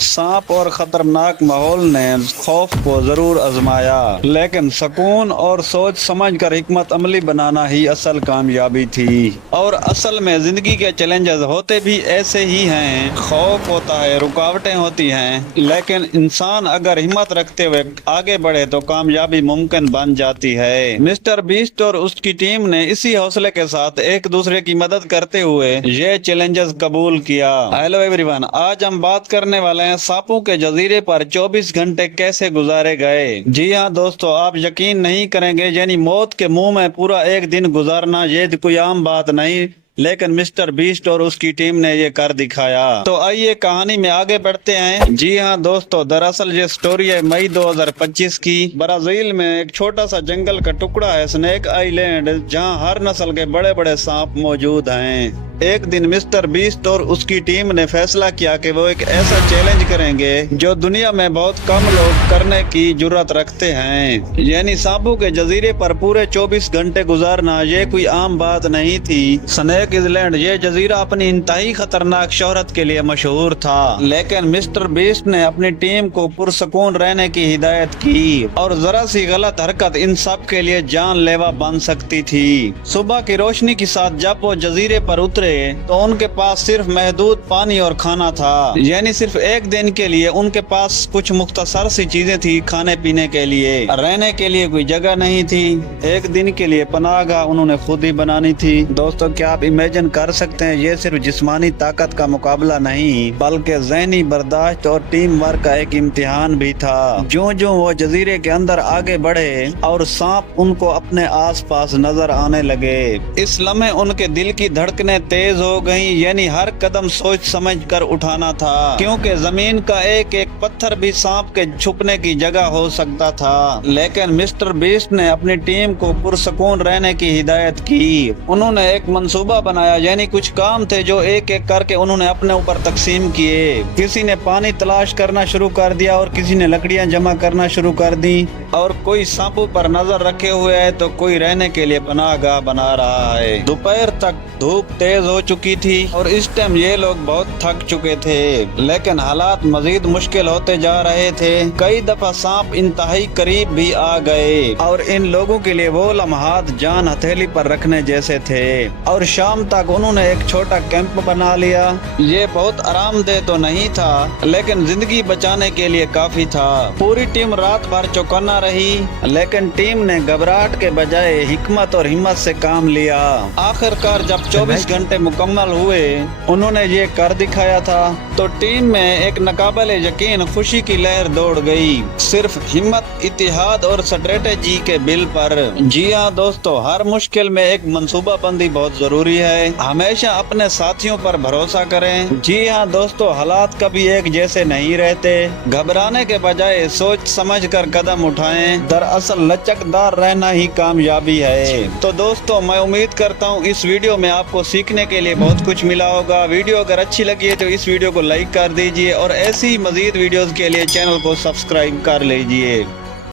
सांप और खतरनाक माहौल ने खौफ को जरूर आजमाया, लेकिन सुकून और सोच समझ कर हिकमत अमली बनाना ही असल कामयाबी थी। और असल में जिंदगी के चैलेंजेस होते भी ऐसे ही हैं। खौफ होता है, रुकावटें होती हैं, लेकिन इंसान अगर हिम्मत रखते हुए आगे बढ़े तो कामयाबी मुमकिन बन जाती है। मिस्टर बीस्ट और उसकी टीम ने इसी हौसले के साथ एक दूसरे की मदद करते हुए ये चैलेंजेस कबूल किया। हेलो एवरीवन, आज हम बात करने वाले हैं सांपों के जजीरे पर 24 घंटे कैसे गुजारे गए। जी हाँ दोस्तों, आप यकीन नहीं करेंगे, यानी मौत के मुंह में पूरा एक दिन गुजारना ये कोई आम बात नहीं, लेकिन मिस्टर बीस्ट और उसकी टीम ने ये कर दिखाया। तो आइए कहानी में आगे बढ़ते हैं। जी हाँ दोस्तों, दरअसल ये स्टोरी है मई 2025 की। ब्राजील में एक छोटा सा जंगल का टुकड़ा है, स्नेक आइलैंड, जहाँ हर नस्ल के बड़े बड़े सांप मौजूद हैं। एक दिन मिस्टर बीस्ट और उसकी टीम ने फैसला किया कि वो एक ऐसा चैलेंज करेंगे जो दुनिया में बहुत कम लोग करने की जुर्रत रखते हैं। यानी सांपों के जजीरे पर पूरे 24 घंटे गुजारना ये कोई आम बात नहीं थी। स्नेक आइलैंड ये जजीरा अपनी इंतहाई खतरनाक शोहरत के लिए मशहूर था, लेकिन मिस्टर बीस्ट ने अपनी टीम को पुरसकून रहने की हिदायत की, और जरा सी गलत हरकत इन सब के लिए जानलेवा बन सकती थी। सुबह की रोशनी के साथ जब वो जजीरे पर उतरे तो उनके पास सिर्फ महदूद पानी और खाना था। यानी सिर्फ एक दिन के लिए उनके पास कुछ मुख्तसर सी चीजें थी खाने पीने के लिए। रहने के लिए कोई जगह नहीं थी। एक दिन के लिए पनाहगाह उन्होंने खुद ही बनानी थी। दोस्तों, क्या आप इमेजिन कर सकते हैं, ये सिर्फ जिस्मानी ताकत का मुकाबला नहीं बल्कि ज़हनी बर्दाश्त और टीम वर्क का एक इम्तिहान भी था। जो जो वो जजीरे के अंदर आगे बढ़े और सांप उनको अपने आस पास नजर आने लगे, इस लम्हे उनके दिल की धड़कनें तेज हो गई। यानी हर कदम सोच समझ कर उठाना था, क्योंकि जमीन का एक एक पत्थर भी सांप के छुपने की जगह हो सकता था। लेकिन मिस्टर बीस्ट ने अपनी टीम को पुरसकून रहने की हिदायत की। उन्होंने एक मंसूबा बनाया, यानी कुछ काम थे जो एक एक करके उन्होंने अपने ऊपर तकसीम किए। किसी ने पानी तलाश करना शुरू कर दिया और किसी ने लकड़ियां जमा करना शुरू कर दी, और कोई सांपों पर नजर रखे हुए है तो कोई रहने के लिए पनाहगाह बना रहा है। दोपहर तक धूप तेज हो चुकी थी और इस टाइम ये लोग बहुत थक चुके थे, लेकिन हालात मजीद मुश्किल होते जा रहे थे। कई दफा सांप इंतहाई करीब भी आ गए और इन लोगों के लिए वो लम्हात जान हथेली पर रखने जैसे थे। और शाम तक उन्होंने एक छोटा कैंप बना लिया। ये बहुत आरामदेह तो नहीं था, लेकिन जिंदगी बचाने के लिए काफी था। पूरी टीम रात भर चौकन्ना रही, लेकिन टीम ने घबराहट के बजाय हिकमत और हिम्मत से काम लिया। आखिरकार जब 24 घंटे मुकम्मल हुए, उन्होंने ये कर दिखाया था, तो टीम में एक नाकाबिले यकीन खुशी की लहर दौड़ गई, सिर्फ हिम्मत, इत्तेहाद और स्ट्रेटेजी के बिल पर। जी हाँ दोस्तों, हर मुश्किल में एक मंसूबाबंदी बहुत जरूरी है। हमेशा अपने साथियों पर भरोसा करें। जी हाँ दोस्तों, हालात कभी एक जैसे नहीं रहते। घबराने के बजाय सोच समझ कर कदम उठाएं। दरअसल लचकदार रहना ही कामयाबी है। तो दोस्तों, मैं उम्मीद करता हूँ इस वीडियो में आपको सीखने के लिए बहुत कुछ मिला होगा। वीडियो अगर अच्छी लगी है तो इस वीडियो को लाइक कर दीजिए, और ऐसी मजीद वीडियोस के लिए चैनल को सब्सक्राइब कर लीजिए।